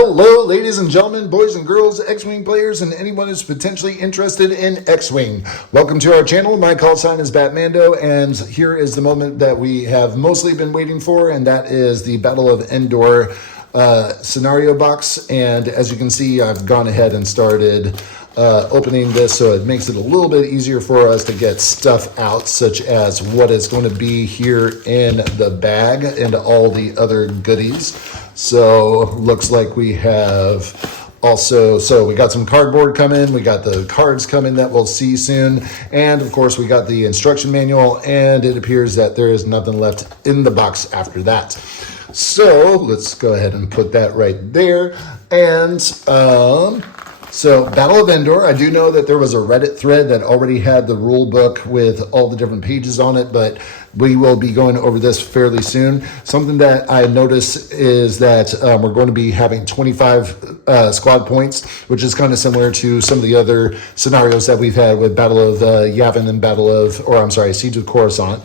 Hello, ladies and gentlemen, boys and girls, X-Wing players, and anyone who's potentially interested in X-Wing. Welcome to our channel. My call sign is Batmando, and here is the moment that we have mostly been waiting for, and that is the Battle of Endor scenario box. And as you can see, I've gone ahead and started opening this, so it makes it a little bit easier for us to get stuff out, such as what is going to be here in the bag and all the other goodies. So looks like we have also, so we got some cardboard coming, we got the cards coming that we'll see soon, and of course we got the instruction manual, and it appears that there is nothing left in the box after that. So let's go ahead and put that right there. And so Battle of Endor, I do know that there was a Reddit thread that already had the rule book with all the different pages on it, but we will be going over this fairly soon. Something that I noticed is that we're going to be having 25 squad points, which is kind of similar to some of the other scenarios that we've had with Battle of Yavin and Siege of Coruscant.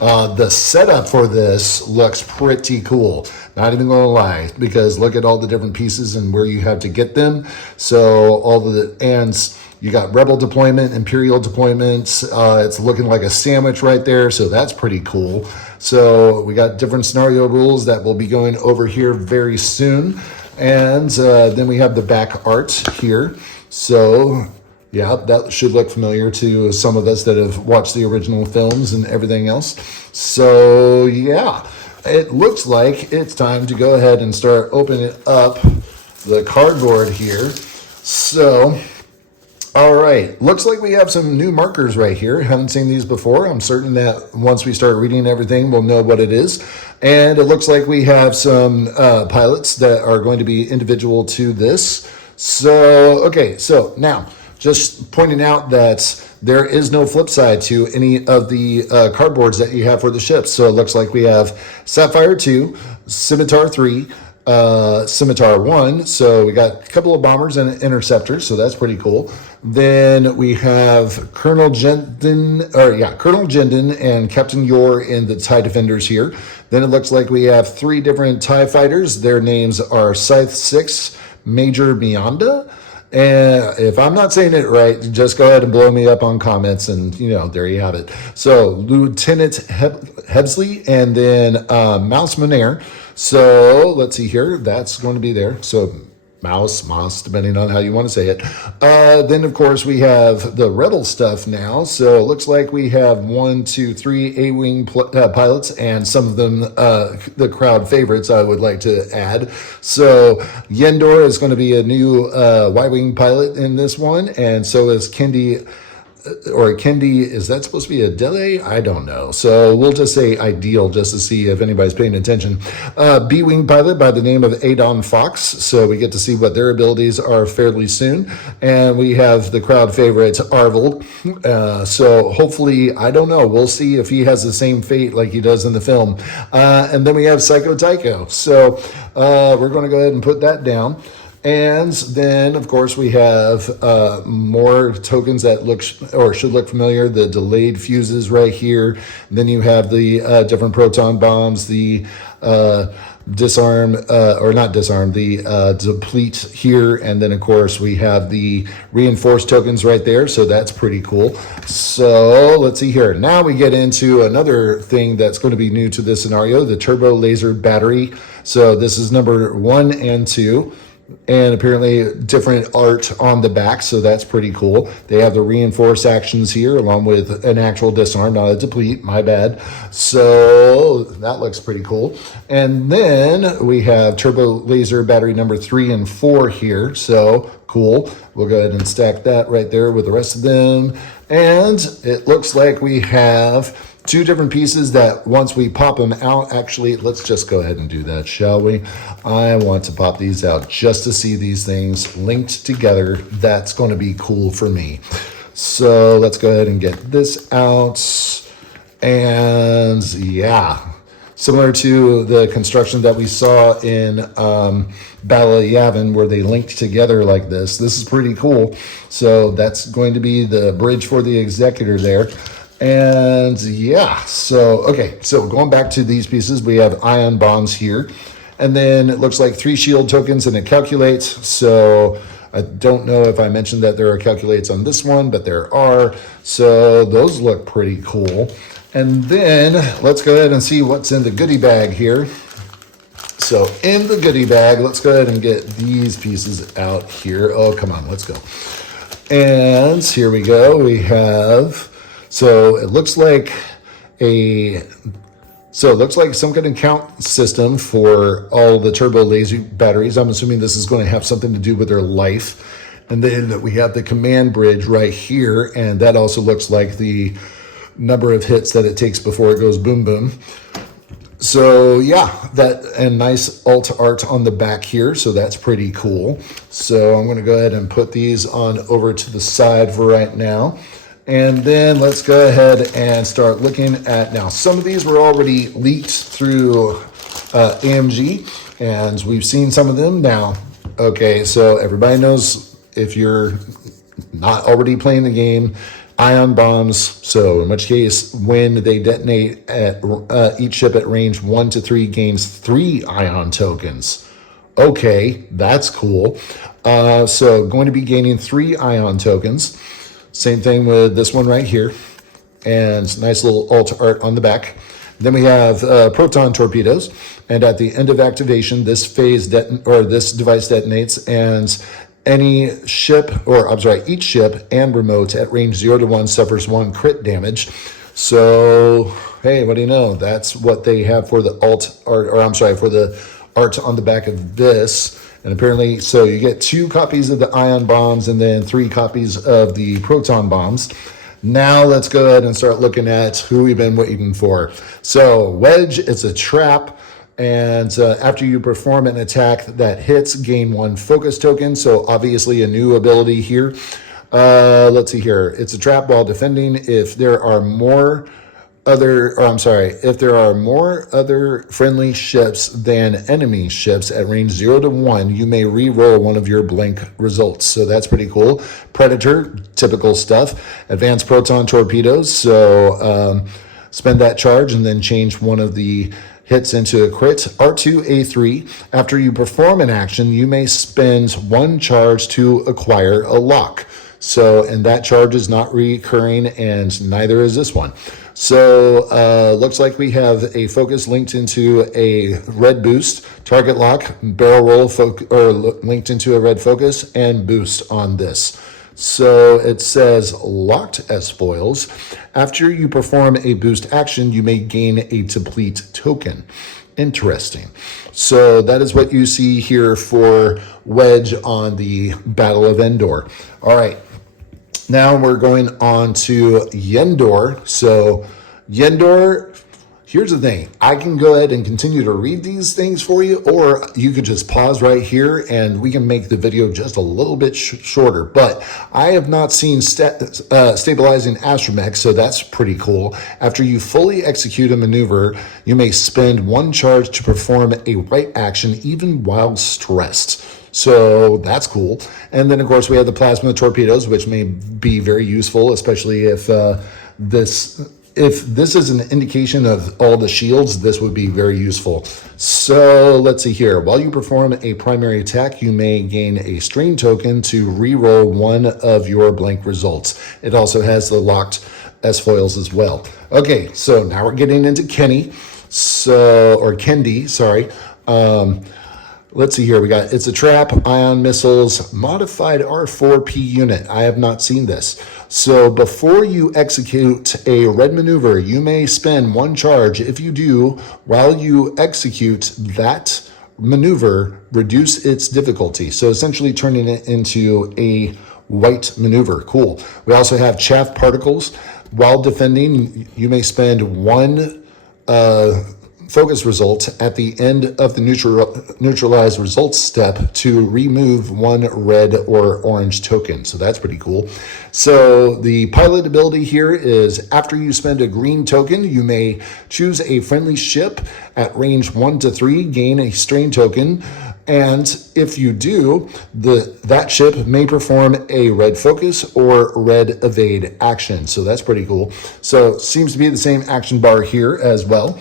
The setup for this looks pretty cool. Not even going to lie, because look at all the different pieces and where you have to get them. So all the ends, you got Rebel deployment, Imperial deployments. It's looking like a sandwich right there, so that's pretty cool. So we got different scenario rules that we'll be going over here very soon. And then we have the back art here. So yeah, that should look familiar to some of us that have watched the original films and everything else. So yeah, it looks like it's time to go ahead and start opening up the cardboard here. So, all right, looks like we have some new markers right here. Haven't seen these before. I'm certain that once we start reading everything, we'll know what it is. And it looks like we have some pilots that are going to be individual to this. So, okay, so now, just pointing out that there is no flip side to any of the cardboards that you have for the ships. So it looks like we have Sapphire 2, Scimitar 3, Scimitar 1. So we got a couple of bombers and interceptors, so that's pretty cool. Then we have Colonel Jendon and Captain Yor in the TIE Defenders here. Then it looks like we have 3 different TIE fighters. Their names are Scythe 6, Major Mionda. And if I'm not saying it right, just go ahead and blow me up on comments, and there you have it. So Lieutenant Hebsley, and then Mouse Monair. So let's see here, that's going to be there. So Mouse, depending on how you want to say it. Then, of course, we have the Rebel stuff now. So it looks like we have 1, 2, 3 A-Wing pilots, and some of them the crowd favorites, I would like to add. So Yendor is going to be a new Y-Wing pilot in this one, and so is Kendi. Or Kendi, is that supposed to be a Dele? I don't know. So we'll just say Ideal just to see if anybody's paying attention. B-Wing pilot by the name of Adon Fox. So we get to see what their abilities are fairly soon. And we have the crowd favorite, Arvold. So hopefully, I don't know. We'll see if he has the same fate like he does in the film. And then we have Psycho Tycho. So we're going to go ahead and put that down. And then, of course, we have more tokens that should look familiar. The delayed fuses right here. And then you have the different proton bombs, the deplete here. And then, of course, we have the reinforced tokens right there. So that's pretty cool. So let's see here. Now we get into another thing that's going to be new to this scenario, the turbo laser battery. So this is number 1 and 2. And apparently different art on the back, so that's pretty cool. They have the reinforced actions here along with an actual disarm, not a deplete, my bad. So that looks pretty cool. And then we have turbo laser battery number 3 and 4 here, so cool. We'll go ahead and stack that right there with the rest of them. And it looks like we have 2 different pieces that once we pop them out, actually, let's just go ahead and do that, shall we? I want to pop these out just to see these things linked together. That's going to be cool for me. So let's go ahead and get this out. And yeah, similar to the construction that we saw in Battle of Yavin, where they linked together like this. This is pretty cool. So that's going to be the bridge for the Executor there. And yeah, so, okay, so going back to these pieces, we have ion bombs here. And then it looks like 3 shield tokens and it calculates. So I don't know if I mentioned that there are calculates on this one, but there are. So those look pretty cool. And then let's go ahead and see what's in the goodie bag here. So in the goodie bag, let's go ahead and get these pieces out here. Oh, come on, let's go. And here we go. We have, so it looks like some kind of count system for all the turbo laser batteries. I'm assuming this is going to have something to do with their life. And then we have the command bridge right here. And that also looks like the number of hits that it takes before it goes boom, boom. So yeah, that and nice alt art on the back here. So that's pretty cool. So I'm going to go ahead and put these on over to the side for right now. And then let's go ahead and start looking at, now some of these were already leaked through AMG and we've seen some of them now. Okay, so everybody knows, if you're not already playing the game, ion bombs, so in which case when they detonate at each ship at range 1 to 3 gains 3 ion tokens. Okay, that's cool. So going to be gaining 3 ion tokens. Same thing with this one right here. And nice little alt art on the back. Then we have proton torpedoes. And at the end of activation, this device detonates, and any ship, each ship and remote at range 0 to 1 suffers 1 crit damage. So, hey, what do you know? That's what they have for the for the art on the back of this. And apparently, so you get 2 copies of the ion bombs and then 3 copies of the proton bombs. Now let's go ahead and start looking at who we've been waiting for. So Wedge, it's a trap. And after you perform an attack that hits, gain 1 focus token. So obviously a new ability here. Let's see here. It's a trap while defending. If there are more other friendly ships than enemy ships at range 0 to 1, you may re-roll one of your blank results. So that's pretty cool. Predator, typical stuff. Advanced proton torpedoes. So spend that charge and then change one of the hits into a crit. R2A3, after you perform an action, you may spend 1 charge to acquire a lock. So, and that charge is not recurring, and neither is this one. So, looks like we have a focus linked into a red boost, target lock, barrel roll, linked into a red focus, and boost on this. So it says locked as foils. After you perform a boost action, you may gain a deplete token. Interesting. So that is what you see here for Wedge on the Battle of Endor. All right. Now we're going on to Yendor. So Yendor, here's the thing. I can go ahead and continue to read these things for you, or you could just pause right here and we can make the video just a little bit shorter. But I have not seen stabilizing astromech, so that's pretty cool. After you fully execute a maneuver, you may spend 1 charge to perform a right action even while stressed. So that's cool. And then, of course, we have the plasma torpedoes, which may be very useful, especially if this is an indication of all the shields, this would be very useful. So let's see here. While you perform a primary attack, you may gain a strain token to re-roll 1 of your blank results. It also has the locked S-foils as well. Okay, so now we're getting into Kendi, sorry. Let's see here. We got, it's a trap, ion missiles, modified R4P unit. I have not seen this. So before you execute a red maneuver, you may spend 1 charge. If you do, while you execute that maneuver, reduce its difficulty. So essentially turning it into a white maneuver. Cool. We also have chaff particles. While defending, you may spend 1 focus result at the end of the neutralize results step to remove 1 red or orange token. So that's pretty cool. So the pilot ability here is after you spend a green token, you may choose a friendly ship at range 1 to 3, gain a strain token. And if you do, that ship may perform a red focus or red evade action. So that's pretty cool. So seems to be the same action bar here as well.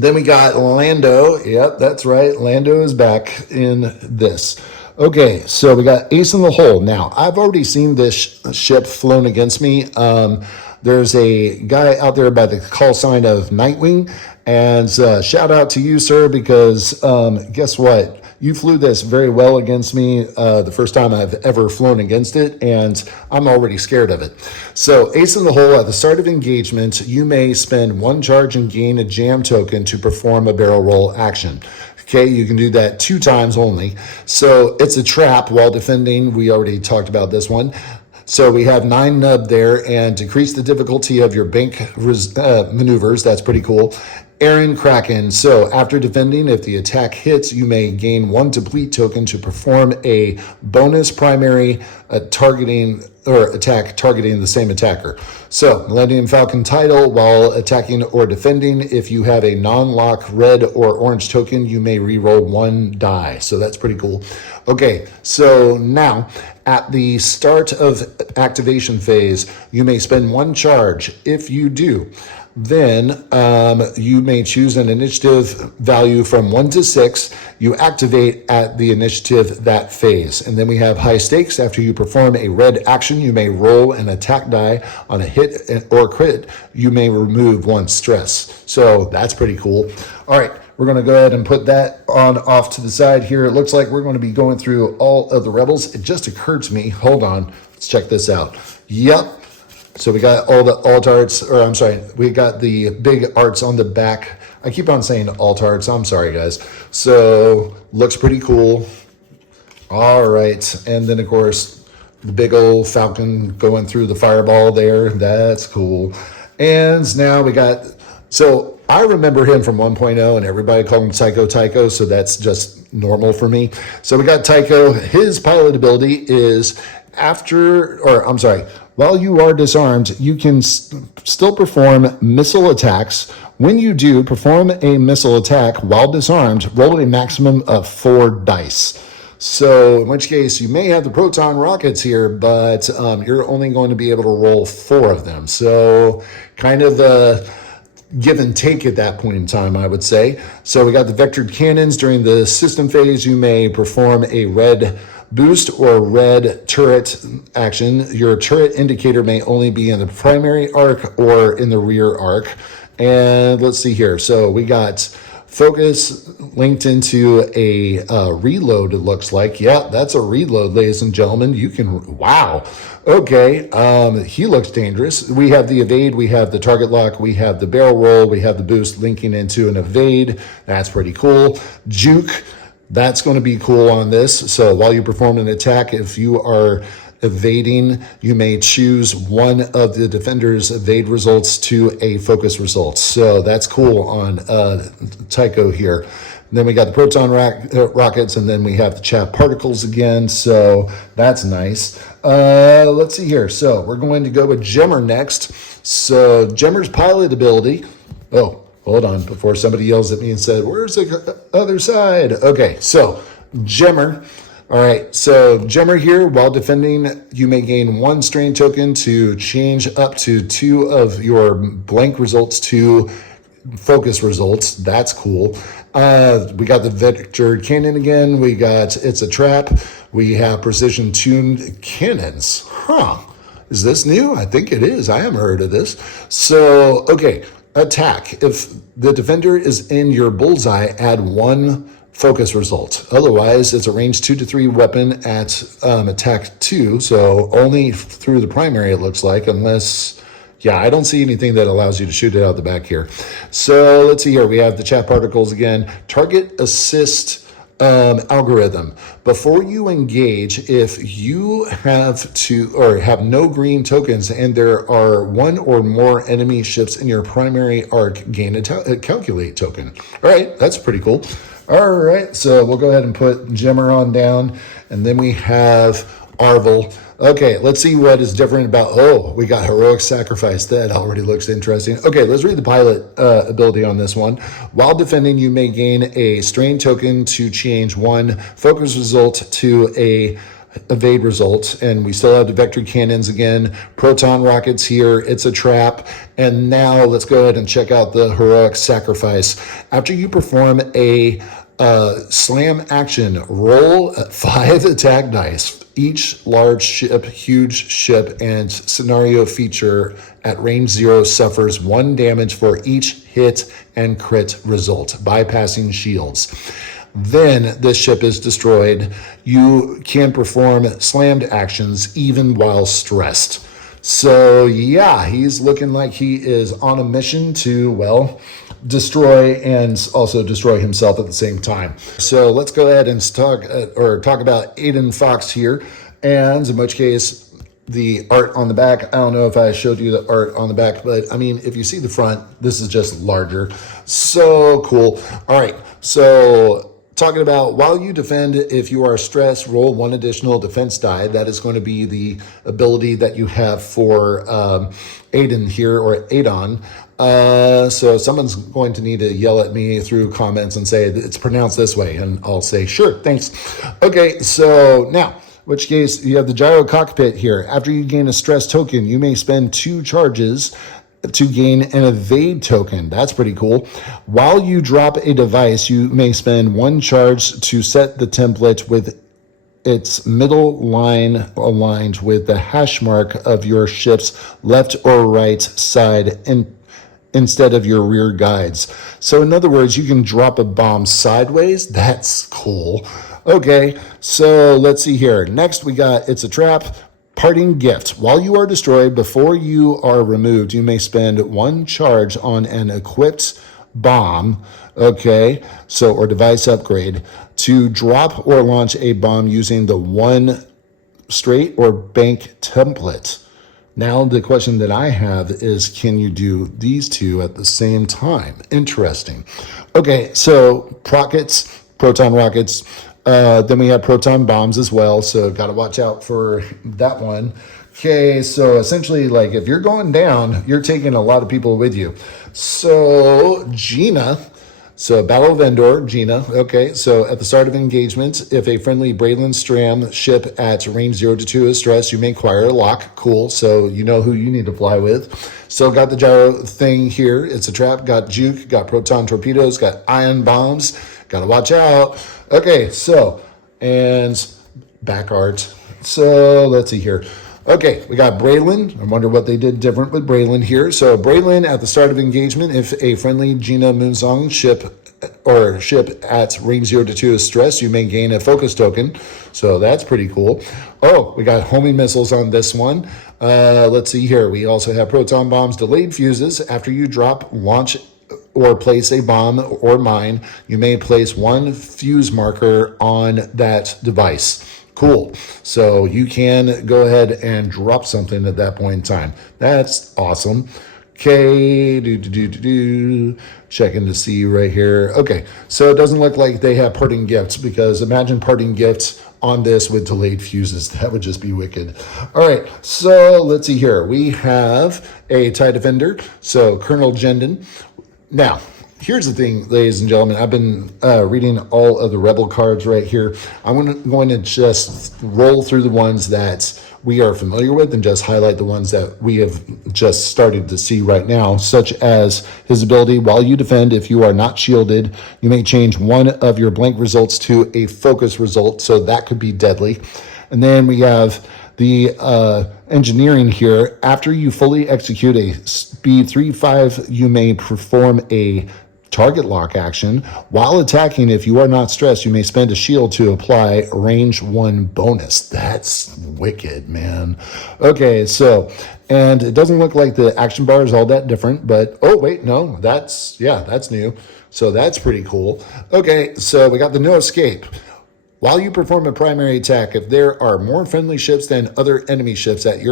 Then we got Lando. Yep, that's right. Lando is back in this. Okay, so we got Ace in the Hole. Now, I've already seen this ship flown against me. There's a guy out there by the call sign of Nightwing. And shout out to you, sir, because guess what? You flew this very well against me the first time I've ever flown against it, and I'm already scared of it. So, Ace in the Hole, at the start of engagement, you may spend 1 charge and gain a jam token to perform a barrel roll action. Okay, you can do that 2 times only. So, it's a trap while defending. We already talked about this one. So we have 9 nub there, and decrease the difficulty of your bank maneuvers. That's pretty cool. Aaron Kraken. So after defending, if the attack hits, you may gain 1 deplete token to perform a bonus primary targeting or attack targeting the same attacker. So Millennium Falcon title, while attacking or defending, if you have a non-lock red or orange token, you may reroll 1 die. So that's pretty cool. Okay, so now at the start of activation phase, you may spend 1 charge. If you do, then you may choose an initiative value from 1 to 6. You activate at the initiative that phase. And then we have high stakes. After you perform a red action, you may roll an attack die. On a hit or crit, you may remove 1 stress. So that's pretty cool. All right, we're going to go ahead and put that on off to the side here. It looks like we're going to be going through all of the rebels. It just occurred to me. Hold on. Let's check this out. Yep. So we got all the alt arts, or I'm sorry, we got the big arts on the back. I keep on saying alt arts. I'm sorry, guys. So looks pretty cool. All right. And then, of course, the big old Falcon going through the fireball there. That's cool. And now we got, so I remember him from 1.0 and everybody called him Tycho Tycho. So that's just normal for me. So we got Tycho. His pilot ability is while you are disarmed, you can still perform missile attacks. When you do perform a missile attack while disarmed, roll a maximum of 4 dice. So in which case you may have the proton rockets here, but you're only going to be able to roll 4 of them. So kind of the give and take at that point in time, I would say. So we got the vectored cannons. During the system phase, you may perform a red boost or red turret action. Your turret indicator may only be in the primary arc or in the rear arc. And let's see here. So we got focus linked into a reload, it looks like. Yeah, that's a reload, ladies and gentlemen. You can, wow. Okay, he looks dangerous. We have the evade, we have the target lock, we have the barrel roll, we have the boost linking into an evade. That's pretty cool. Juke. That's going to be cool on this. So while you perform an attack, if you are evading, you may choose one of the defender's evade results to a focus result. So that's cool on Tycho here. And then we got the proton rockets, and then we have the chaff particles again. So that's nice. Let's see here. So we're going to go with Jemmer next. So Jemmer's pilot ability. Oh, hold on, before somebody yells at me and said, where's the other side? Okay, so Jemmer. All right, so Jemmer here, while defending, you may gain 1 strain token to change up to 2 of your blank results to focus results. That's cool. We got the vector cannon again. We got It's a Trap. We have precision tuned cannons. Is this new? I think it is. I haven't heard of this. So, okay. Attack. If the defender is in your bullseye, add 1 focus result. Otherwise, it's a range 2 to 3 weapon at attack 2. So only through the primary, it looks like, unless, yeah, I don't see anything that allows you to shoot it out the back here. So let's see here. We have the chaff particles again. Target assist algorithm. Before you engage, if you have no green tokens and there are 1 or more enemy ships in your primary arc, gain a calculate token. All right, that's pretty cool. All right, so we'll go ahead and put Jemmer on down, and then we have Arvel. Okay, let's see what is different about, we got Heroic Sacrifice. That already looks interesting. Okay, let's read the pilot ability on this one. While defending, you may gain a strain token to change 1 focus result to a evade result, and we still have the vector cannons again, proton rockets here, it's a trap. And now let's go ahead and check out the heroic sacrifice. After you perform a slam action, roll 5 attack dice. Each large ship, huge ship, and scenario feature at range 0 suffers 1 damage for each hit and crit result, bypassing shields. Then this ship is destroyed. You can perform slammed actions even while stressed. So yeah, he's looking like he is on a mission to, well, destroy and also destroy himself at the same time. So let's go ahead and talk about Aiden Fox here. And in which case, the art on the back, I don't know if I showed you the art on the back, but I mean, if you see the front, this is just larger. So cool. All right. So talking about while you defend, if you are stressed, roll 1 additional defense die. That is going to be the ability that you have for Aiden here, or Adon. So someone's going to need to yell at me through comments and say it's pronounced this way, and I'll say, sure, thanks. Okay, so now, which case you have the gyro cockpit here. After you gain a stress token, you may spend 2 charges to gain an evade token. That's pretty cool. While you drop a device, you may spend 1 charge to set the template with its middle line aligned with the hash mark of your ship's left or right side instead of your rear guides. So in other words, you can drop a bomb sideways. That's cool. Okay, so let's see here. Next we got It's a Trap. Parting gift. While you are destroyed, before you are removed, you may spend 1 charge on an equipped bomb, okay, so, or device upgrade, to drop or launch a bomb using the 1 straight or bank template. Now, the question that I have is, can you do these 2 at the same time? Interesting. Okay, so rockets, proton rockets. Then we have proton bombs as well, so got to watch out for that one. Okay, so essentially, like, if you're going down, you're taking a lot of people with you. So Gina, so Battle of Endor, Gina. Okay, so at the start of engagement, if a friendly Braylon Stram ship at range 0 to 2 is stressed, you may acquire a lock. Cool, so you know who you need to fly with. Still got the gyro thing here. It's a trap. Got juke, got proton torpedoes, got ion bombs. Got to watch out. Okay, so, and back art. So let's see here. Okay, we got Braylon. I wonder what they did different with Braylon here. So Braylon, at the start of engagement, if a friendly Gina Moonsong ship or ship at range 0 to 2 is stressed, you may gain a focus token. So that's pretty cool. Oh, we got homing missiles on this one. Let's see here. We also have proton bombs, delayed fuses. After you drop, launch, or place a bomb or mine, you may place 1 fuse marker on that device. Cool. So you can go ahead and drop something at that point in time. That's awesome. Okay, checking to see right here. Okay, so it doesn't look like they have parting gifts, because imagine parting gifts on this with delayed fuses. That would just be wicked. All right, so let's see here. We have a TIE Defender, so Colonel Jendon. Now, here's the thing, ladies and gentlemen. I've been reading all of the Rebel cards right here. I'm going to just roll through the ones that we are familiar with and just highlight the ones that we have just started to see right now, such as his ability, while you defend, if you are not shielded, you may change 1 of your blank results to a focus result, so that could be deadly. And then we have the engineering here. After you fully execute a speed 3-5, you may perform a target lock action. While attacking, if you are not stressed, you may spend a shield to apply range 1 bonus. That's wicked, man. Okay, so, and it doesn't look like the action bar is all that different, but, oh, wait, no, that's new. So that's pretty cool. Okay, so we got the no escape. While you perform a primary attack, if there are more friendly ships than other enemy ships at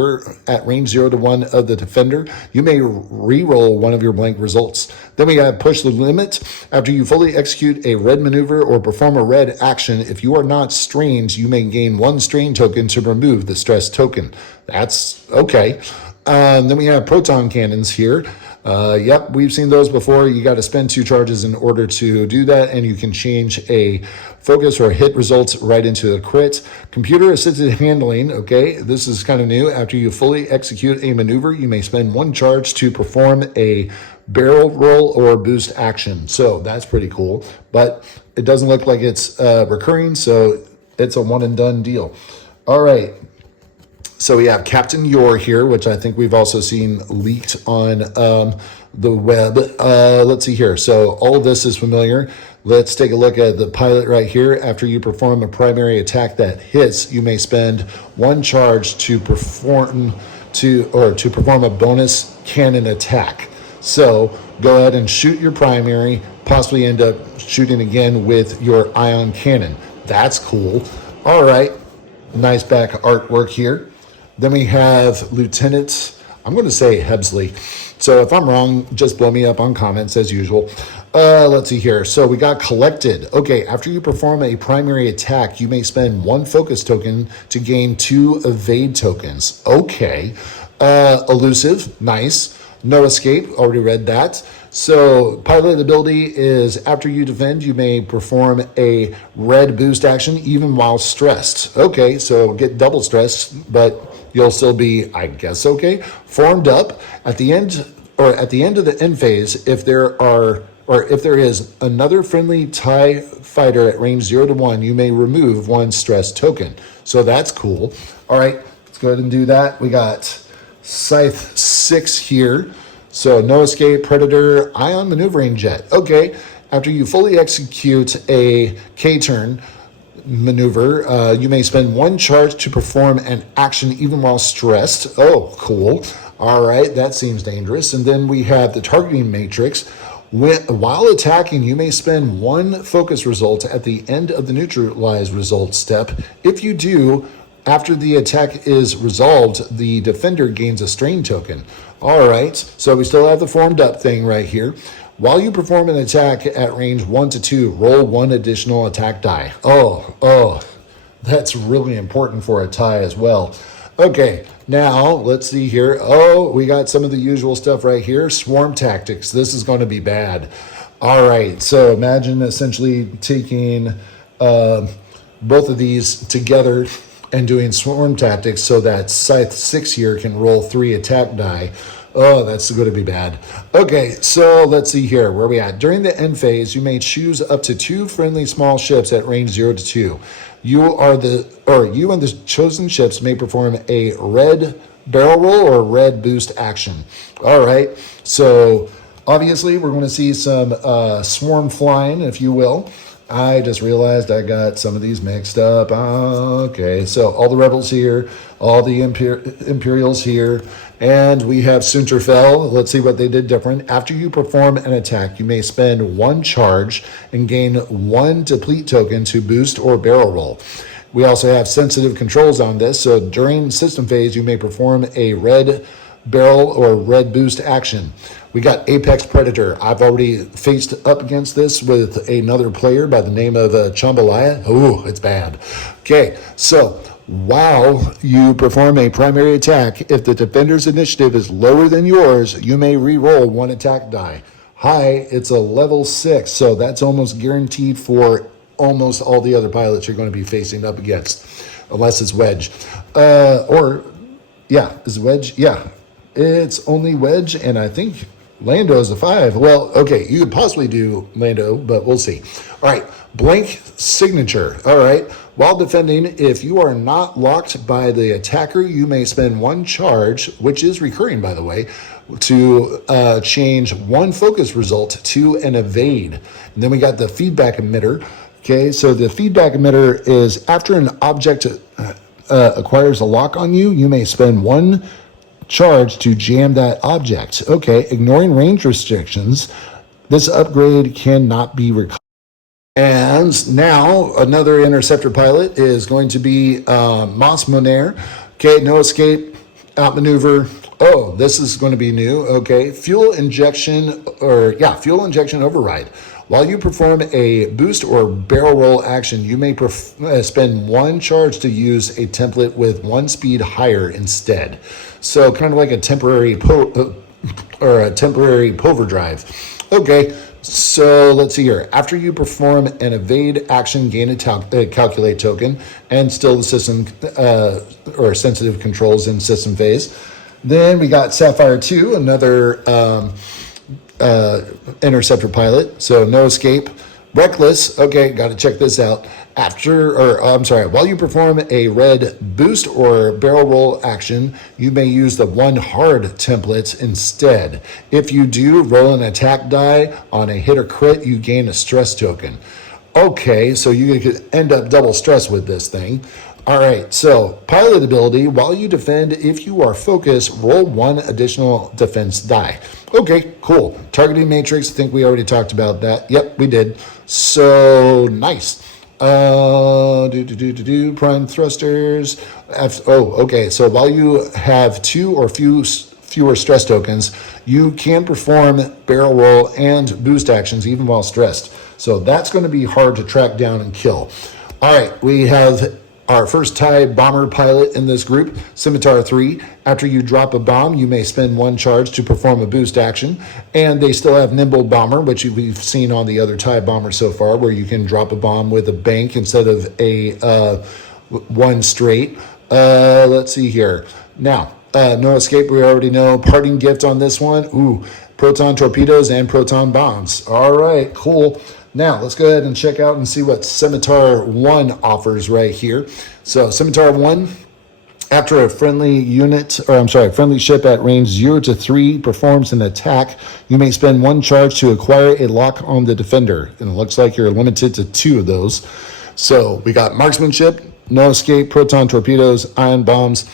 range 0 to 1 of the defender, you may re-roll 1 of your blank results. Then we have push the limit. After you fully execute a red maneuver or perform a red action, if you are not strained, you may gain 1 strain token to remove the stress token. That's okay. Then we have proton cannons here. Yep, we've seen those before. You got to spend 2 charges in order to do that, and you can change a focus or hit results right into a crit. Computer assisted handling, okay, this is kind of new. After you fully execute a maneuver, you may spend 1 charge to perform a barrel roll or boost action. So that's pretty cool, but it doesn't look like it's recurring, so it's a one and done deal. All right. So we have Captain Yor here, which I think we've also seen leaked on the web. Let's see here. So all of this is familiar. Let's take a look at the pilot right here. After you perform a primary attack that hits, you may spend 1 charge to perform a bonus cannon attack. So go ahead and shoot your primary, possibly end up shooting again with your ion cannon. That's cool. All right. Nice back artwork here. Then we have Lieutenant, I'm going to say Hebsley. So if I'm wrong, just blow me up on comments as usual. Let's see here. So we got Collected. Okay, after you perform a primary attack, you may spend 1 focus token to gain 2 evade tokens. Okay. Elusive, nice. No Escape, already read that. So pilot ability is after you defend, you may perform a red boost action even while stressed. Okay, so get double stressed, but you'll still be, I guess, okay. Formed up at the end of the end phase, if there is another friendly TIE fighter at range 0 to 1, you may remove 1 stress token. So that's cool. All right, let's go ahead and do that. We got Scythe 6 here. So no escape, predator, ion maneuvering jet. Okay, after you fully execute a K-turn maneuver, you may spend 1 charge to perform an action even while stressed. Oh, cool. All right, that seems dangerous. And then we have the targeting matrix. While attacking, you may spend 1 focus result at the end of the neutralize result step. If you do, after the attack is resolved, the defender gains a strain token. All right, so we still have the formed up thing right here. While you perform an attack at range 1 to 2, roll 1 additional attack die. Oh, that's really important for a tie as well. Okay, now let's see here. Oh, we got some of the usual stuff right here. Swarm tactics. This is going to be bad. All right, so imagine essentially taking both of these together and doing swarm tactics so that Scythe 6 here can roll 3 attack die. Oh, that's going to be bad. Okay, so let's see here. Where are we at? During the end phase, you may choose up to 2 friendly small ships at range 0 to 2. You and the chosen ships may perform a red barrel roll or red boost action. All right, so obviously we're going to see some swarm flying, if you will. I just realized I got some of these mixed up. Okay, so all the rebels here, all the Imperials here, and we have Sunterfell. Let's see what they did different. After you perform an attack, you may spend 1 charge and gain 1 deplete token to boost or barrel roll. We also have sensitive controls on this, so during system phase, you may perform a red barrel or red boost action. We got Apex Predator. I've already faced up against this with another player by the name of Chambalaya. Oh, it's bad. Okay, so while you perform a primary attack, if the defender's initiative is lower than yours, you may re-roll 1 attack die. High, it's a level 6, so that's almost guaranteed for almost all the other pilots you're going to be facing up against, unless it's Wedge. Is it Wedge? Yeah, it's only Wedge, and I think Lando is a 5. Well, okay, you could possibly do Lando, but we'll see. All right, blank signature. All right, while defending, if you are not locked by the attacker, you may spend 1 charge, which is recurring, by the way, to change 1 focus result to an evade. And then we got the feedback emitter. Okay, so the feedback emitter is after an object acquires a lock on you, you may spend 1 charge to jam that object. Okay, ignoring range restrictions, this upgrade cannot be recovered. And now another interceptor pilot is going to be Mas Moner. Okay, no escape, outmaneuver. Oh, this is going to be new. Okay, fuel injection override. While you perform a boost or barrel roll action, you may spend 1 charge to use a template with 1 speed higher instead. So kind of like a temporary or a temporary poverdrive. Okay, so let's see here. After you perform an evade action, gain a calculate token, and still the system or sensitive controls in system phase. Then we got Sapphire 2, another interceptor pilot, so no escape. Reckless, okay, got to check this out. While you perform a red boost or barrel roll action, you may use the one hard template instead. If you do, roll an attack die. On a hit or crit, you gain a stress token. Okay, so you could end up double stress with this thing. All right, so pilot ability, while you defend, if you are focused, roll one additional defense die. Okay, cool. Targeting matrix, I think we already talked about that. Yep, we did. So nice. Prime thrusters. Okay, so while you have two or fewer stress tokens, you can perform barrel roll and boost actions even while stressed. So that's going to be hard to track down and kill. All right, we have our first TIE bomber pilot in this group, Scimitar 3. After you drop a bomb, you may spend one charge to perform a boost action. And they still have Nimble Bomber, which we've seen on the other TIE bombers so far, where you can drop a bomb with a bank instead of a one straight. Let's see here. Now, no escape, we already know. Parting gift on this one. Ooh, proton torpedoes and proton bombs. All right, cool. Now, let's go ahead and check out and see what Scimitar 1 offers right here. So, Scimitar 1, after a friendly ship at range 0 to 3 performs an attack, you may spend one charge to acquire a lock on the defender. And it looks like you're limited to 2 of those. So, we got marksmanship, no escape, proton torpedoes, ion bombs.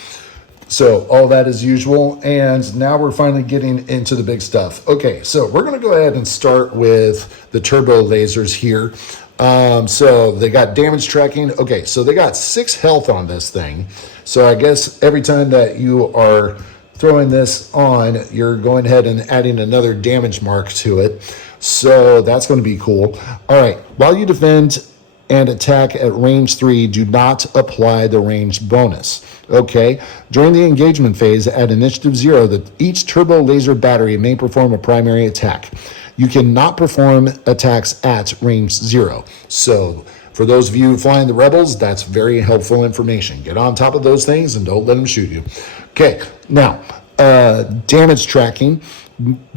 So all that as usual, and now we're finally getting into the big stuff. Okay, so we're going to go ahead and start with the turbo lasers here. So they got damage tracking. Okay, so they got 6 health on this thing. So I guess every time that you are throwing this on, you're going ahead and adding another damage mark to it. So that's going to be cool. All right, while you defend and attack at range 3, do not apply the range bonus. Okay, during the engagement phase at initiative 0, each turbo laser battery may perform a primary attack. You cannot perform attacks at range 0. So for those of you flying the Rebels, that's very helpful information. Get on top of those things and don't let them shoot you. Okay, now, damage tracking.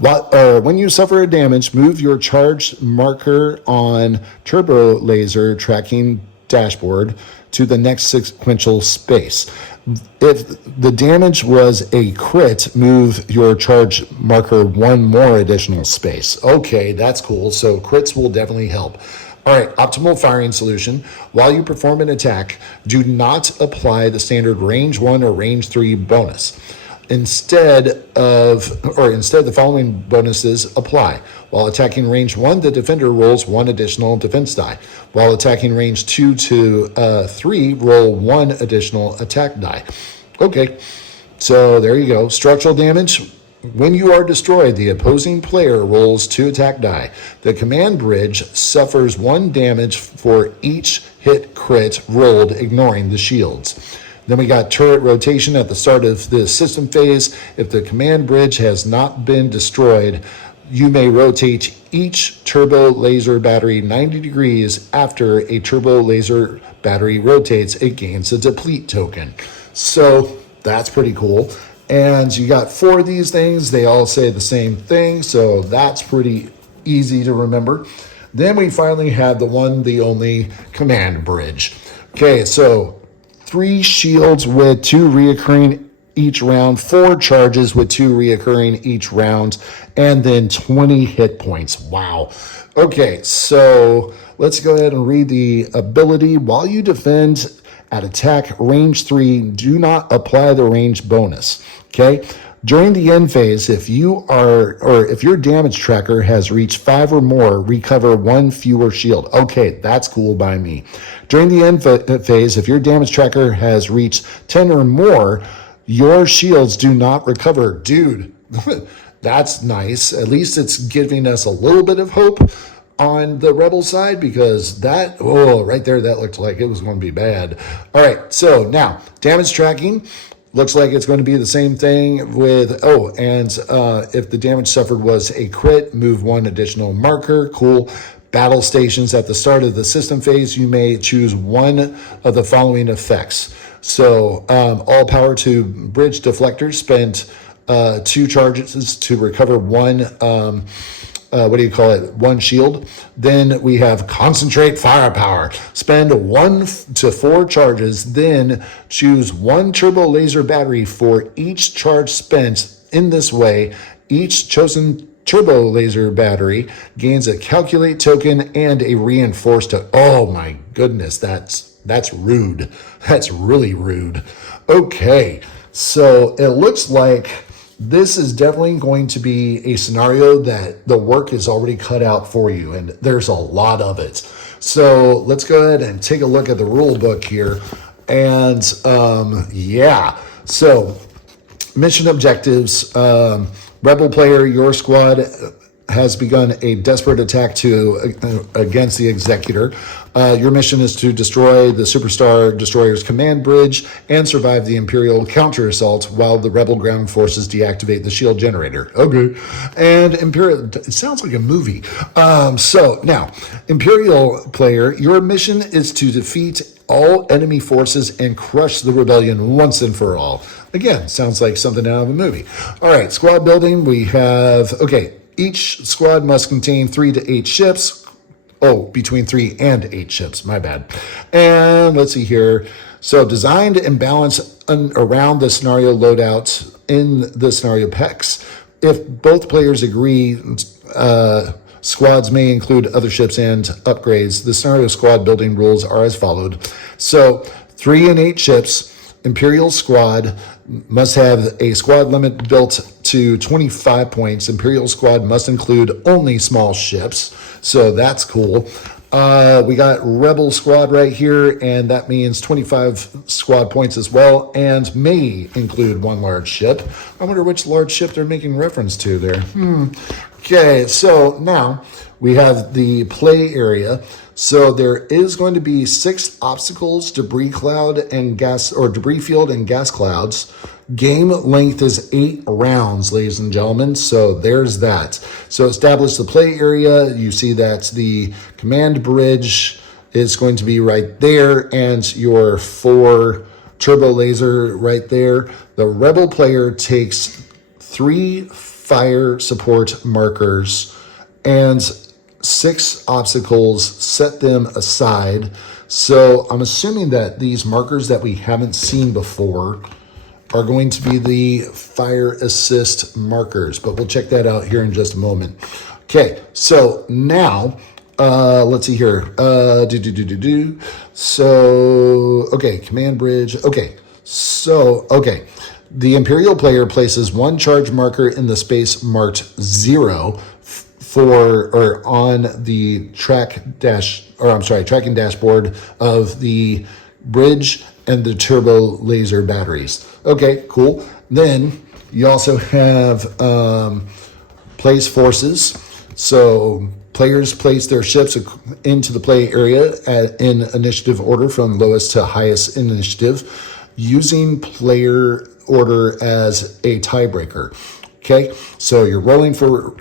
When you suffer a damage, move your charge marker on turbo laser tracking dashboard to the next sequential space. If the damage was a crit, move your charge marker one more additional space. Okay, that's cool. So crits will definitely help. All right, optimal firing solution. While you perform an attack, do not apply the standard range 1 or range 3 bonus. Instead, the following bonuses apply. While attacking range 1, the defender rolls 1 additional defense die. While attacking range 2 to 3, roll 1 additional attack die. Okay, so there you go. Structural damage. When you are destroyed, the opposing player rolls 2 attack die. The command bridge suffers 1 damage for each hit crit rolled, ignoring the shields. Then we got turret rotation at the start of the system phase. If the command bridge has not been destroyed, you may rotate each turbo laser battery 90 degrees. After a turbo laser battery rotates, it gains a deplete token. So that's pretty cool. And you got 4 of these things. They all say the same thing, so that's pretty easy to remember. Then we finally have the one, the only command bridge. Okay, so 3 shields with 2 reoccurring each round, 4 charges with 2 reoccurring each round, and then 20 hit points. Wow. Okay, so let's go ahead and read the ability. While you defend at attack range 3, do not apply the range bonus. Okay? During the end phase, if your damage tracker has reached 5 or more, recover 1 fewer shield. Okay, that's cool by me. During the end phase, if your damage tracker has reached 10 or more, your shields do not recover. Dude, that's nice. At least it's giving us a little bit of hope on the Rebel side, because right there, that looked like it was going to be bad. All right, so now, damage tracking. Looks like it's going to be the same thing with, if the damage suffered was a crit, move one additional marker. Cool. Battle stations at the start of the system phase, you may choose one of the following effects. So all power to bridge deflectors, spend 2 charges to recover one, one shield. Then we have concentrate firepower. Spend 1 to 4 charges, then choose 1 turbo laser battery for each charge spent. In this way, each chosen turbo laser battery gains a calculate token and a reinforced token. Oh my goodness, that's rude. That's really rude. Okay, so it looks like this is definitely going to be a scenario that the work is already cut out for you, and there's a lot of it. So let's go ahead and take a look at the rule book here. And so mission objectives. Rebel player, your squad has begun a desperate attack against the Executor. Your mission is to destroy the Superstar Destroyer's command bridge and survive the Imperial counter-assault while the Rebel ground forces deactivate the shield generator. Okay. And Imperial, it sounds like a movie. So now, Imperial player, your mission is to defeat all enemy forces and crush the rebellion once and for all. Again, sounds like something out of a movie. All right, squad building, we have, each squad must contain 3 to 8 ships. Oh, between 3 and 8 ships, my bad. And let's see here. So designed and balanced around the scenario loadout in the scenario pecs. If both players agree, squads may include other ships and upgrades. The scenario squad building rules are as followed. So 3 and 8 ships. Imperial squad must have a squad limit built to 25 points. Imperial squad must include only small ships. So that's cool. We got Rebel squad right here, and that means 25 squad points as well, and may include 1 large ship. I wonder which large ship they're making reference to there. Okay, so now we have the play area. So there is going to be 6 obstacles, debris cloud and gas, or debris field and gas clouds. Game length is 8 rounds, ladies and gentlemen. So there's that. So establish the play area. You see that the command bridge is going to be right there, and your 4 turbo laser right there. The Rebel player takes 3 fire support markers and 6 obstacles, set them aside. So I'm assuming that these markers that we haven't seen before are going to be the fire assist markers, but we'll check that out here in just a moment. Okay, so now, let's see here. So, command bridge. The Imperial player places 1 charge marker in the space marked 0 on the tracking dashboard of the bridge and the turbo laser batteries. Okay, cool. Then you also have place forces. So players place their ships into the play area in initiative order from lowest to highest initiative, using player order as a tiebreaker. Okay, so you're rolling for,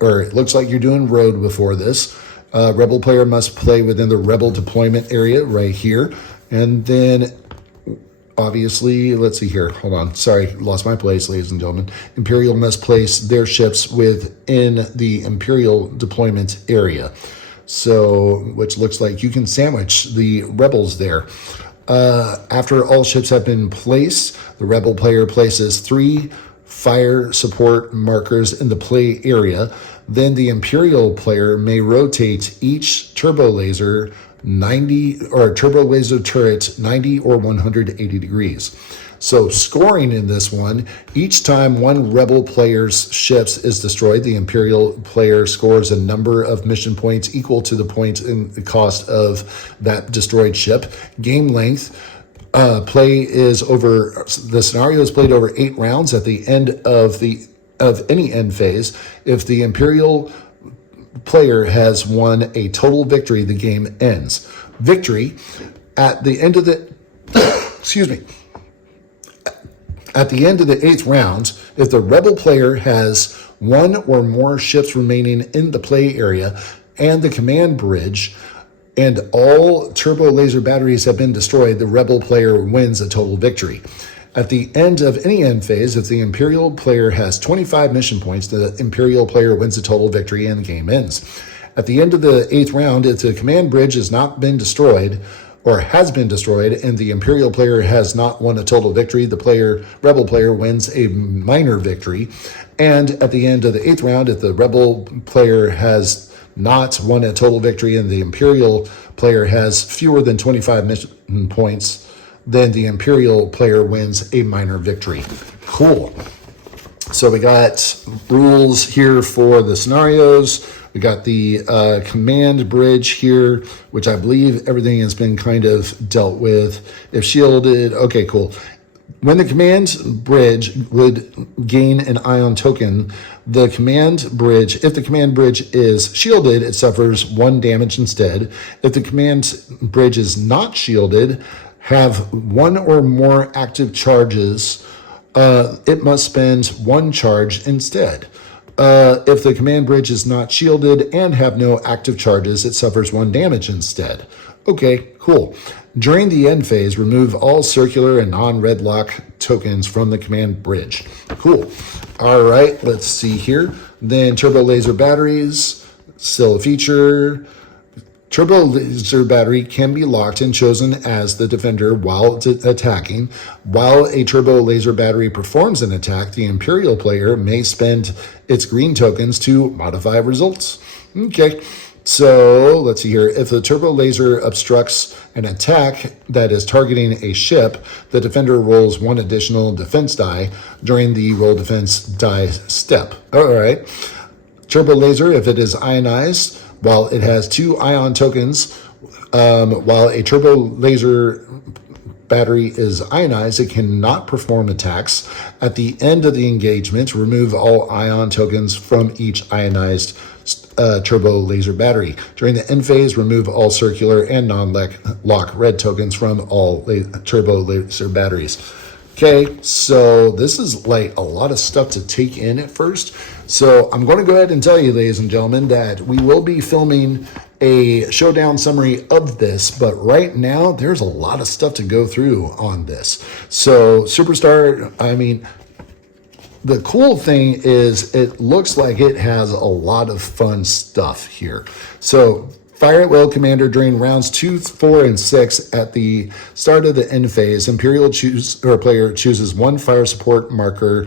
or it looks like you're doing road before this. Rebel player must play within the Rebel deployment area right here. And then, obviously, let's see here. Hold on. Sorry, lost my place, ladies and gentlemen. Imperial must place their ships within the Imperial deployment area. So, which looks like you can sandwich the Rebels there. After all ships have been placed, the Rebel player places 3 fire support markers in the play area. Then the Imperial player may rotate each turbo laser 90 or turbo laser turret 90 or 180 degrees. So scoring in this one, each time one Rebel player's ships is destroyed, the Imperial player scores a number of mission points equal to the point in the cost of that destroyed ship. Game length, the scenario is played over 8 rounds at the end of any end phase. If the Imperial player has won a total victory, the game ends. Victory at the end of the At the end of the 8th round, if the rebel player has one or more ships remaining in the play area and the command bridge, and all turbo laser batteries have been destroyed, the rebel player wins a total victory. At the end of any end phase, if the Imperial player has 25 mission points, the Imperial player wins a total victory and the game ends. At the end of the 8th round, if the command bridge has not been destroyed, or has been destroyed, and the Imperial player has not won a total victory, the rebel player wins a minor victory. And at the end of the 8th round, if the rebel player has not won a total victory and the Imperial player has fewer than 25 mission points, then the Imperial player wins a minor victory. Cool. So we got rules here for the scenarios. We got the command bridge here, which I believe everything has been kind of dealt with. If shielded, okay, cool. When the command bridge would gain an ion token, if the command bridge is shielded, it suffers 1 damage instead. If the command bridge is not shielded, have one or more active charges, it must spend 1 charge instead. If the command bridge is not shielded and have no active charges, it suffers 1 damage instead. Okay, cool. During the end phase, remove all circular and non-red lock tokens from the command bridge. Cool. All right, let's see here. Then turbo laser batteries, still a feature. Turbo laser battery can be locked and chosen as the defender while attacking. While a turbo laser battery performs an attack, the Imperial player may spend its green tokens to modify results. Okay, so let's see here. If the turbo laser obstructs an attack that is targeting a ship, the defender rolls 1 additional defense die during the roll defense die step. All right. Turbo laser, if it is ionized, while it has 2 ion tokens, while a turbo laser battery is ionized, it cannot perform attacks. At the end of the engagement, remove all ion tokens from each ionized turbo laser battery. During the end phase, remove all circular and non-lock red tokens from all turbo laser batteries. Okay, so this is like a lot of stuff to take in at first. So I'm going to go ahead and tell you, ladies and gentlemen, that we will be filming a showdown summary of this, but right now there's a lot of stuff to go through on this. So Superstar, I mean, the cool thing is it looks like it has a lot of fun stuff here. So fire at will commander during rounds 2, 4, and 6 at the start of the end phase. Imperial player chooses 1 fire support marker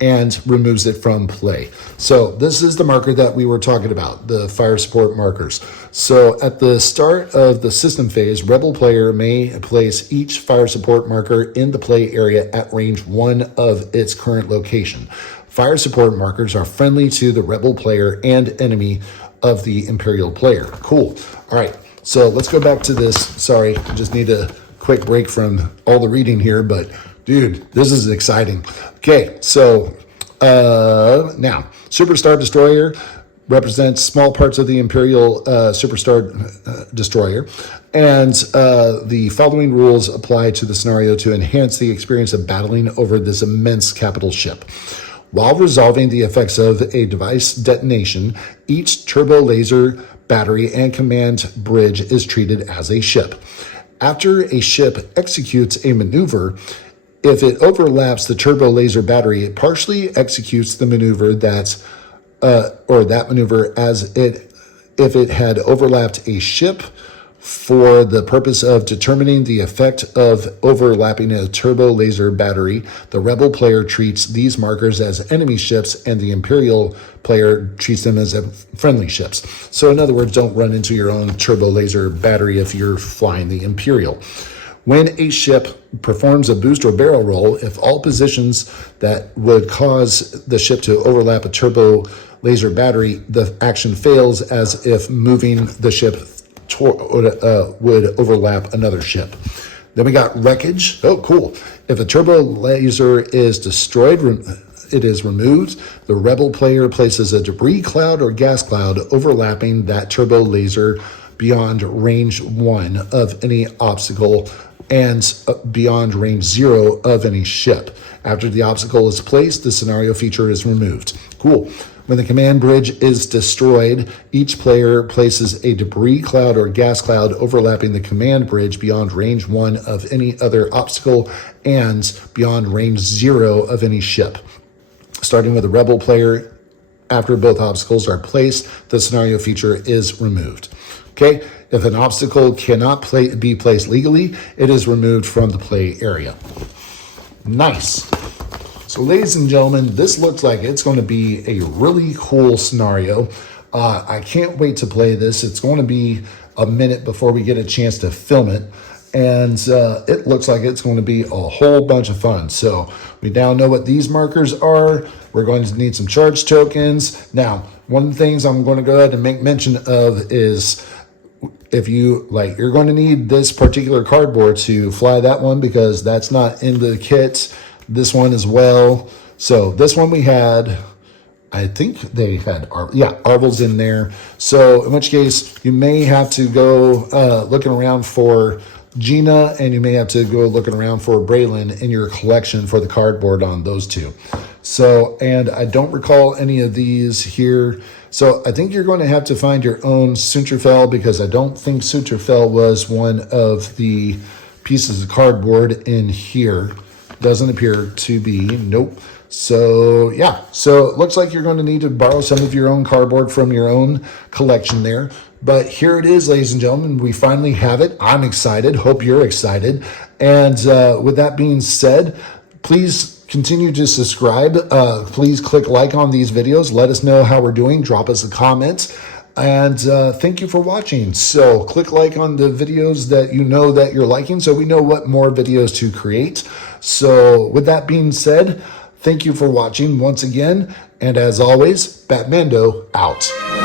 and removes it from play. So this is the marker that we were talking about, the fire support markers. So at the start of the system phase, rebel player may place each fire support marker in the play area at range 1 of its current location. Fire support markers are friendly to the rebel player and enemy of the Imperial player. Cool. All right, so let's go back to this. Sorry, I just need a quick break from all the reading here, but dude, this is exciting. Okay, so now, Superstar Destroyer represents small parts of the Imperial Superstar Destroyer, and the following rules apply to the scenario to enhance the experience of battling over this immense capital ship. While resolving the effects of a device detonation, each turbo laser battery and command bridge is treated as a ship. After a ship executes a maneuver, if it overlaps the turbo laser battery, it partially executes the maneuver that maneuver as if it had overlapped a ship. For the purpose of determining the effect of overlapping a turbo laser battery, the rebel player treats these markers as enemy ships and the Imperial player treats them as friendly ships. So in other words, don't run into your own turbo laser battery if you're flying the Imperial. When a ship performs a boost or barrel roll, if all positions that would cause the ship to overlap a turbo laser battery, the action fails as if moving the ship would overlap another ship. Then we got wreckage. Oh, cool. If a turbo laser is destroyed, it is removed. The rebel player places a debris cloud or gas cloud overlapping that turbo laser beyond range 1 of any obstacle and beyond range 0 of any ship. After the obstacle is placed, the scenario feature is removed. Cool. When the command bridge is destroyed, each player places a debris cloud or gas cloud overlapping the command bridge beyond range 1 of any other obstacle and beyond range 0 of any ship. Starting with a rebel player, after both obstacles are placed, the scenario feature is removed. Okay, if an obstacle cannot be placed legally, it is removed from the play area. Nice. So ladies and gentlemen, this looks like it's going to be a really cool scenario. I can't wait to play this. It's going to be a minute before we get a chance to film it. And it looks like it's going to be a whole bunch of fun. So we now know what these markers are. We're going to need some charge tokens. Now, one of the things I'm going to go ahead and make mention of is if you like, you're going to need this particular cardboard to fly that one because that's not in the kit. This one as well. So this one we had, I think they had, Arvel's in there. So in which case you may have to go looking around for Gina, and you may have to go looking around for Braylon in your collection for the cardboard on those two. So, and I don't recall any of these here. So I think you're going to have to find your own Sunterfell because I don't think Sunterfell was one of the pieces of cardboard in here. Doesn't appear to be. Nope. So yeah, so it looks like you're going to need to borrow some of your own cardboard from your own collection there. But here it is, ladies and gentlemen. We finally have it. I'm excited. Hope you're excited. And with that being said, please continue to subscribe. Please click like on these videos. Let us know how we're doing. Drop us a comment. And thank you for watching. So click like on the videos that you know that you're liking so we know what more videos to create. So with that being said, thank you for watching once again. And as always, Batmando out.